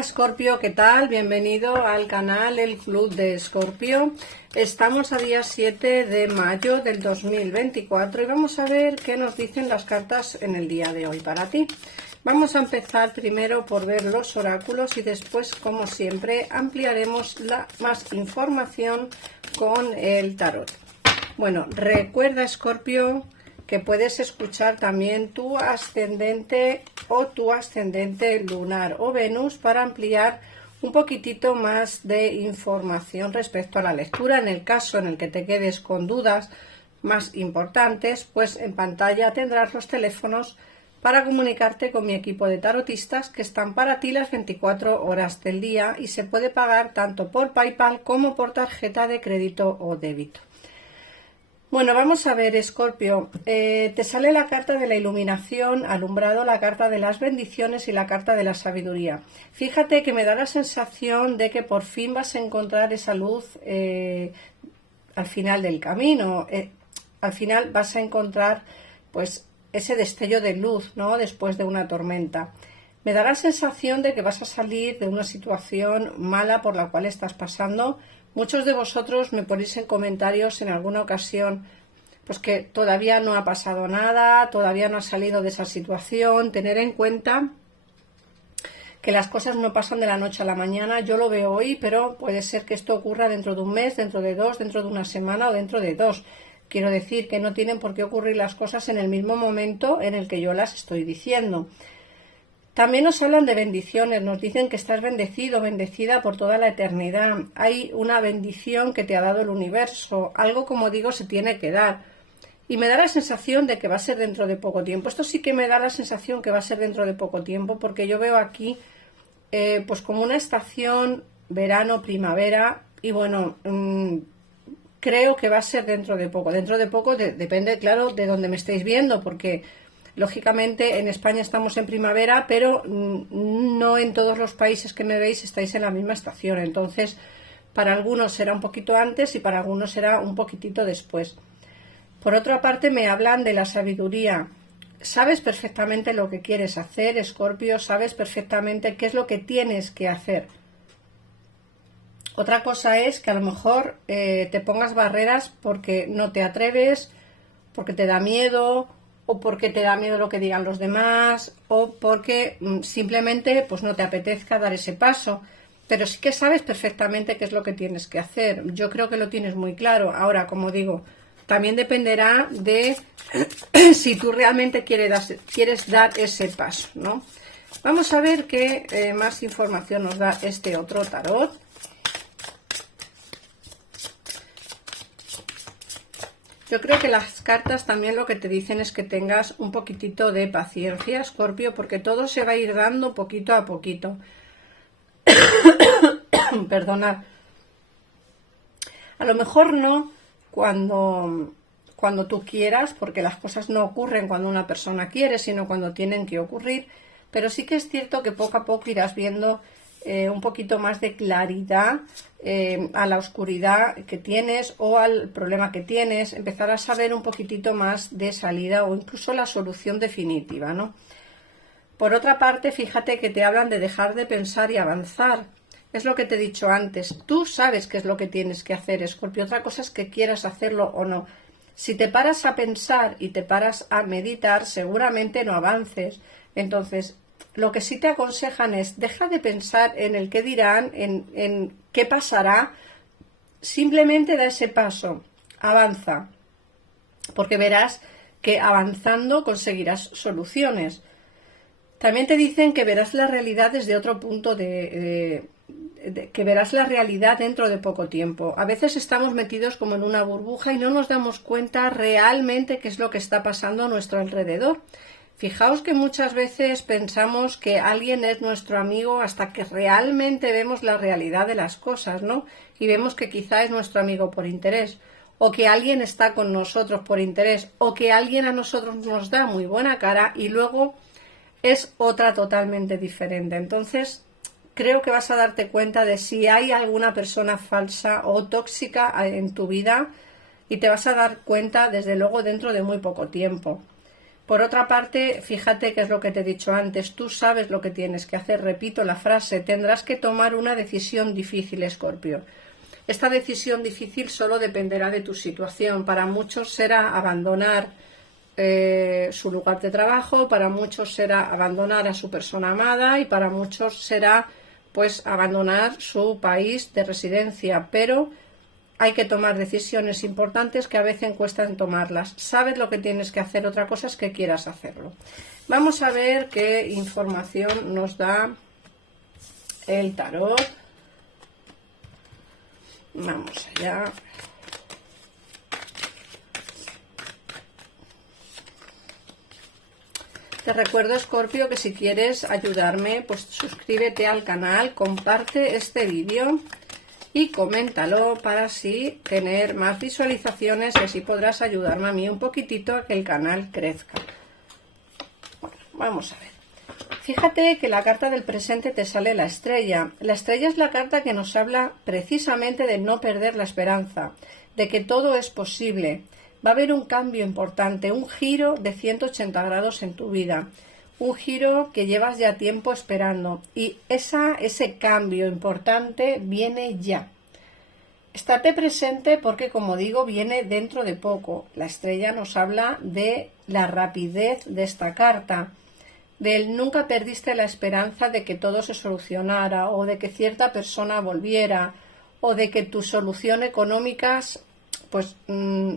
Hola Escorpio, ¿qué tal? Bienvenido al canal El Club de Escorpio. Estamos a día 7 de mayo del 2024 y vamos a ver qué nos dicen las cartas en el día de hoy para ti. Vamos a empezar primero por ver los oráculos y después, como siempre, ampliaremos más información con el tarot. Bueno, recuerda Escorpio que puedes escuchar también tu ascendente o tu ascendente lunar o Venus para ampliar un poquitito más de información respecto a la lectura. En el caso en el que te quedes con dudas más importantes, pues en pantalla tendrás los teléfonos para comunicarte con mi equipo de tarotistas que están para ti las 24 horas del día y se puede pagar tanto por PayPal como por tarjeta de crédito o débito. Bueno, vamos a ver, Escorpio, te sale la carta de la iluminación, alumbrado, la carta de las bendiciones y la carta de la sabiduría. Fíjate que me da la sensación de que por fin vas a encontrar esa luz al final del camino. Al final vas a encontrar pues ese destello de luz, ¿no? Después de una tormenta. Me da la sensación de que vas a salir de una situación mala por la cual estás pasando. Muchos de vosotros me ponéis en comentarios en alguna ocasión pues que todavía no ha pasado nada, todavía no ha salido de esa situación. Tener en cuenta que las cosas no pasan de la noche a la mañana. Yo lo veo hoy, pero puede ser que esto ocurra dentro de un mes, dentro de dos, dentro de una semana o dentro de dos. Quiero decir que no tienen por qué ocurrir las cosas en el mismo momento en el que yo las estoy diciendo. También nos hablan de bendiciones, nos dicen que estás bendecido, bendecida por toda la eternidad. Hay una bendición que te ha dado el universo, algo, como digo, se tiene que dar. Y me da la sensación de que va a ser dentro de poco tiempo. Esto sí que me da la sensación que va a ser dentro de poco tiempo, porque yo veo aquí pues como una estación verano, primavera, y bueno, creo que va a ser dentro de poco. Dentro de poco depende, claro, de dónde me estéis viendo, porque lógicamente en España estamos en primavera, pero no en todos los países que me veis estáis en la misma estación. Entonces, para algunos será un poquito antes y para algunos será un poquitito después. Por otra parte, me hablan de la sabiduría. Sabes perfectamente lo que quieres hacer, Escorpio, sabes perfectamente qué es lo que tienes que hacer. Otra cosa es que a lo mejor te pongas barreras porque no te atreves, porque te da miedo, o porque te da miedo lo que digan los demás, o porque simplemente pues no te apetezca dar ese paso. Pero sí que sabes perfectamente qué es lo que tienes que hacer. Yo creo que lo tienes muy claro. Ahora, como digo, también dependerá de si tú realmente quieres dar ese paso, ¿no? Vamos a ver qué más información nos da este otro tarot. Yo creo que las cartas también lo que te dicen es que tengas un poquitito de paciencia, Escorpio, porque todo se va a ir dando poquito a poquito. Perdonad. A lo mejor no cuando tú quieras, porque las cosas no ocurren cuando una persona quiere, sino cuando tienen que ocurrir, pero sí que es cierto que poco a poco irás viendo un poquito más de claridad a la oscuridad que tienes o al problema que tienes, empezarás a ver un poquitito más de salida o incluso la solución definitiva, ¿no? Por otra parte, fíjate que te hablan de dejar de pensar y avanzar. Es lo que te he dicho antes. Tú sabes qué es lo que tienes que hacer, Escorpio. Otra cosa es que quieras hacerlo o no. Si te paras a pensar y te paras a meditar, seguramente no avances. Entonces, lo que sí te aconsejan es deja de pensar en el qué dirán, en qué pasará. Simplemente da ese paso, avanza, porque verás que avanzando conseguirás soluciones. También te dicen que verás la realidad desde otro punto que verás la realidad dentro de poco tiempo. A veces estamos metidos como en una burbuja y no nos damos cuenta realmente qué es lo que está pasando a nuestro alrededor. Fijaos que muchas veces pensamos que alguien es nuestro amigo hasta que realmente vemos la realidad de las cosas, ¿no? Y vemos que quizá es nuestro amigo por interés, o que alguien está con nosotros por interés, o que alguien a nosotros nos da muy buena cara y luego es otra totalmente diferente. Entonces, creo que vas a darte cuenta de si hay alguna persona falsa o tóxica en tu vida y te vas a dar cuenta, desde luego, dentro de muy poco tiempo. Por otra parte, fíjate que es lo que te he dicho antes, tú sabes lo que tienes que hacer, repito la frase, tendrás que tomar una decisión difícil, Escorpio. Esta decisión difícil solo dependerá de tu situación. Para muchos será abandonar su lugar de trabajo, para muchos será abandonar a su persona amada y para muchos será pues abandonar su país de residencia, pero hay que tomar decisiones importantes que a veces cuestan tomarlas. Sabes lo que tienes que hacer, otra cosa es que quieras hacerlo. Vamos a ver qué información nos da el tarot. Vamos allá. Te recuerdo, Escorpio, que si quieres ayudarme, pues suscríbete al canal, comparte este vídeo y coméntalo para así tener más visualizaciones y así podrás ayudarme a mí un poquitito a que el canal crezca. Bueno, vamos a ver. Fíjate que la carta del presente te sale la estrella. La estrella es la carta que nos habla precisamente de no perder la esperanza, de que todo es posible. Va a haber un cambio importante, un giro de 180 grados en tu vida, un giro que llevas ya tiempo esperando y ese cambio importante viene ya. Estate presente porque, como digo, viene dentro de poco. La estrella nos habla de la rapidez de esta carta, del nunca perdiste la esperanza de que todo se solucionara o de que cierta persona volviera o de que tu solución económica pues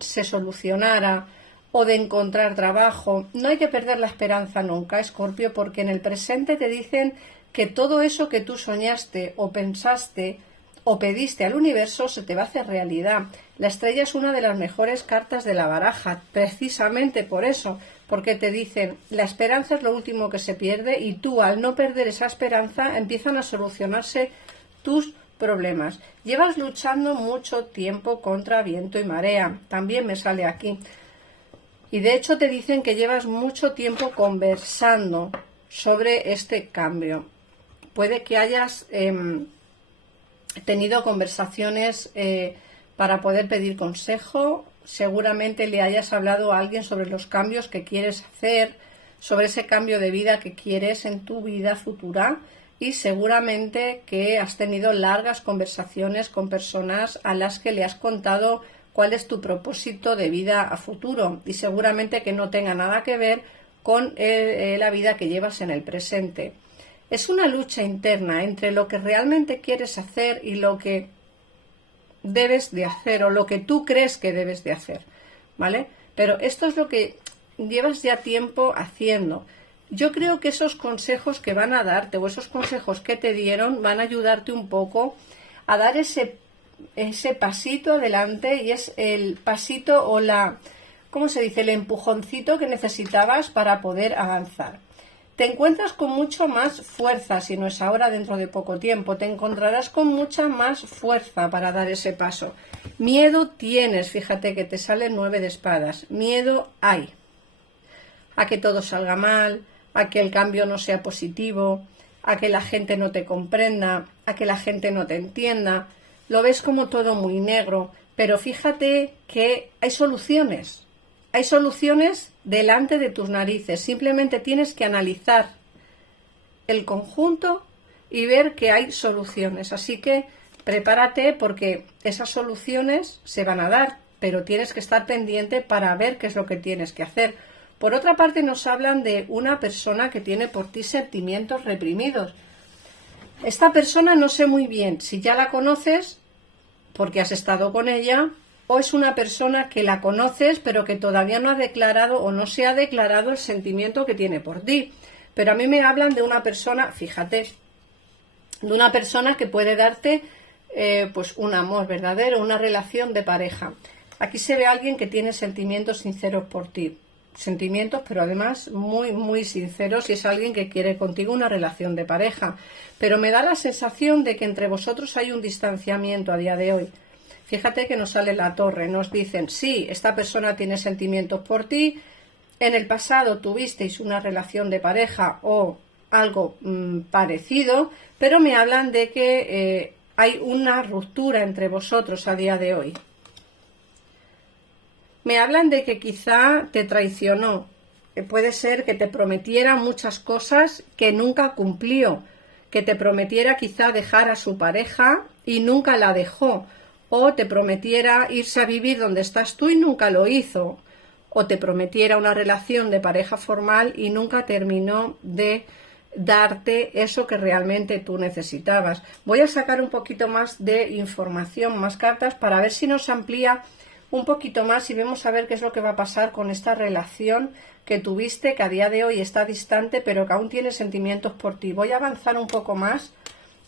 se solucionara o de encontrar trabajo. No hay que perder la esperanza nunca, Escorpio, porque en el presente te dicen que todo eso que tú soñaste o pensaste o pediste al universo se te va a hacer realidad. La estrella es una de las mejores cartas de la baraja, precisamente por eso, porque te dicen la esperanza es lo último que se pierde y tú, al no perder esa esperanza, empiezan a solucionarse tus problemas. Llevas luchando mucho tiempo contra viento y marea, también me sale aquí. Y de hecho te dicen que llevas mucho tiempo conversando sobre este cambio. Puede que hayas tenido conversaciones para poder pedir consejo. Seguramente le hayas hablado a alguien sobre los cambios que quieres hacer, sobre ese cambio de vida que quieres en tu vida futura. Y seguramente que has tenido largas conversaciones con personas a las que le has contado cuál es tu propósito de vida a futuro y seguramente que no tenga nada que ver con la vida que llevas en el presente. Es una lucha interna entre lo que realmente quieres hacer y lo que debes de hacer o lo que tú crees que debes de hacer, ¿vale? Pero esto es lo que llevas ya tiempo haciendo. Yo creo que esos consejos que van a darte o esos consejos que te dieron van a ayudarte un poco a dar ese pasito adelante y es el pasito o ¿cómo se dice? El empujoncito que necesitabas para poder avanzar. Te encuentras con mucho más fuerza, si no es ahora, dentro de poco tiempo. Te encontrarás con mucha más fuerza para dar ese paso. Miedo tienes, fíjate que te sale el 9 de espadas. Miedo hay a que todo salga mal, a que el cambio no sea positivo, a que la gente no te comprenda, a que la gente no te entienda. Lo ves como todo muy negro, pero fíjate que hay soluciones. Hay soluciones delante de tus narices. Simplemente tienes que analizar el conjunto y ver que hay soluciones. Así que prepárate porque esas soluciones se van a dar, pero tienes que estar pendiente para ver qué es lo que tienes que hacer. Por otra parte, nos hablan de una persona que tiene por ti sentimientos reprimidos. Esta persona no sé muy bien si ya la conoces porque has estado con ella o es una persona que la conoces pero que todavía no ha declarado o no se ha declarado el sentimiento que tiene por ti. Pero a mí me hablan de una persona, fíjate, de una persona que puede darte pues un amor verdadero, una relación de pareja. Aquí se ve a alguien que tiene sentimientos sinceros por ti. Sentimientos, pero además muy, muy sinceros y es alguien que quiere contigo una relación de pareja. Pero me da la sensación de que entre vosotros hay un distanciamiento a día de hoy. Fíjate que nos sale la torre, nos dicen, sí, esta persona tiene sentimientos por ti, en el pasado tuvisteis una relación de pareja o algo parecido, pero me hablan de que hay una ruptura entre vosotros a día de hoy. Me hablan de que quizá te traicionó puede ser que te prometiera muchas cosas que nunca cumplió, que te prometiera quizá dejar a su pareja y nunca la dejó, o te prometiera irse a vivir donde estás tú y nunca lo hizo, o te prometiera una relación de pareja formal y nunca terminó de darte eso que realmente tú necesitabas. Voy a sacar un poquito más de información, más cartas, para ver si nos amplía un poquito más y vemos a ver qué es lo que va a pasar con esta relación que tuviste, que a día de hoy está distante, pero que aún tiene sentimientos por ti. Voy a avanzar un poco más,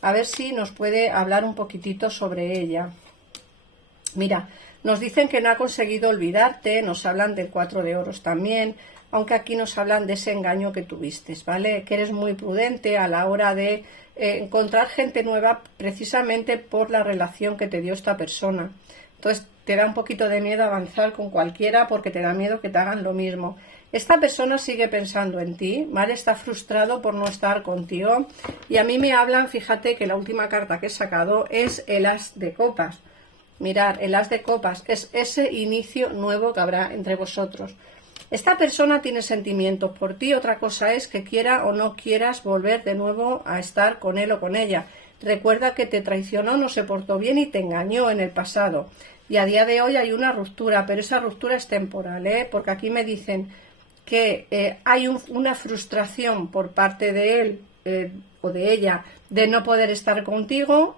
a ver si nos puede hablar un poquitito sobre ella. Mira, nos dicen que no ha conseguido olvidarte, nos hablan del 4 de oros también, aunque aquí nos hablan de ese engaño que tuviste, ¿vale? Que eres muy prudente a la hora de encontrar gente nueva precisamente por la relación que te dio esta persona. Entonces te da un poquito de miedo avanzar con cualquiera porque te da miedo que te hagan lo mismo. Esta persona sigue pensando en ti, ¿vale? Está frustrado por no estar contigo. Y a mí me hablan, fíjate que la última carta que he sacado es el As de Copas. Mirad, el As de Copas es ese inicio nuevo que habrá entre vosotros. Esta persona tiene sentimientos por ti, otra cosa es que quiera o no quieras volver de nuevo a estar con él o con ella. Recuerda que te traicionó, no se portó bien y te engañó en el pasado. Y a día de hoy hay una ruptura, pero esa ruptura es temporal, porque aquí me dicen que hay una frustración por parte de él o de ella de no poder estar contigo.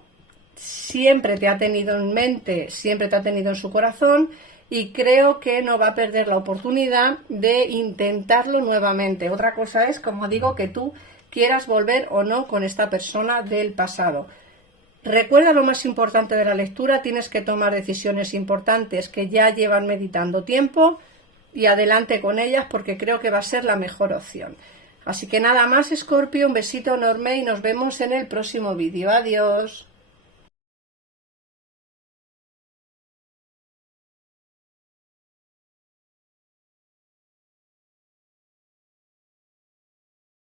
Siempre te ha tenido en mente, siempre te ha tenido en su corazón y creo que no va a perder la oportunidad de intentarlo nuevamente. Otra cosa es, como digo, que tú quieras volver o no con esta persona del pasado. Recuerda lo más importante de la lectura, tienes que tomar decisiones importantes que ya llevan meditando tiempo y adelante con ellas porque creo que va a ser la mejor opción. Así que nada más, Escorpio, un besito enorme y nos vemos en el próximo vídeo. Adiós.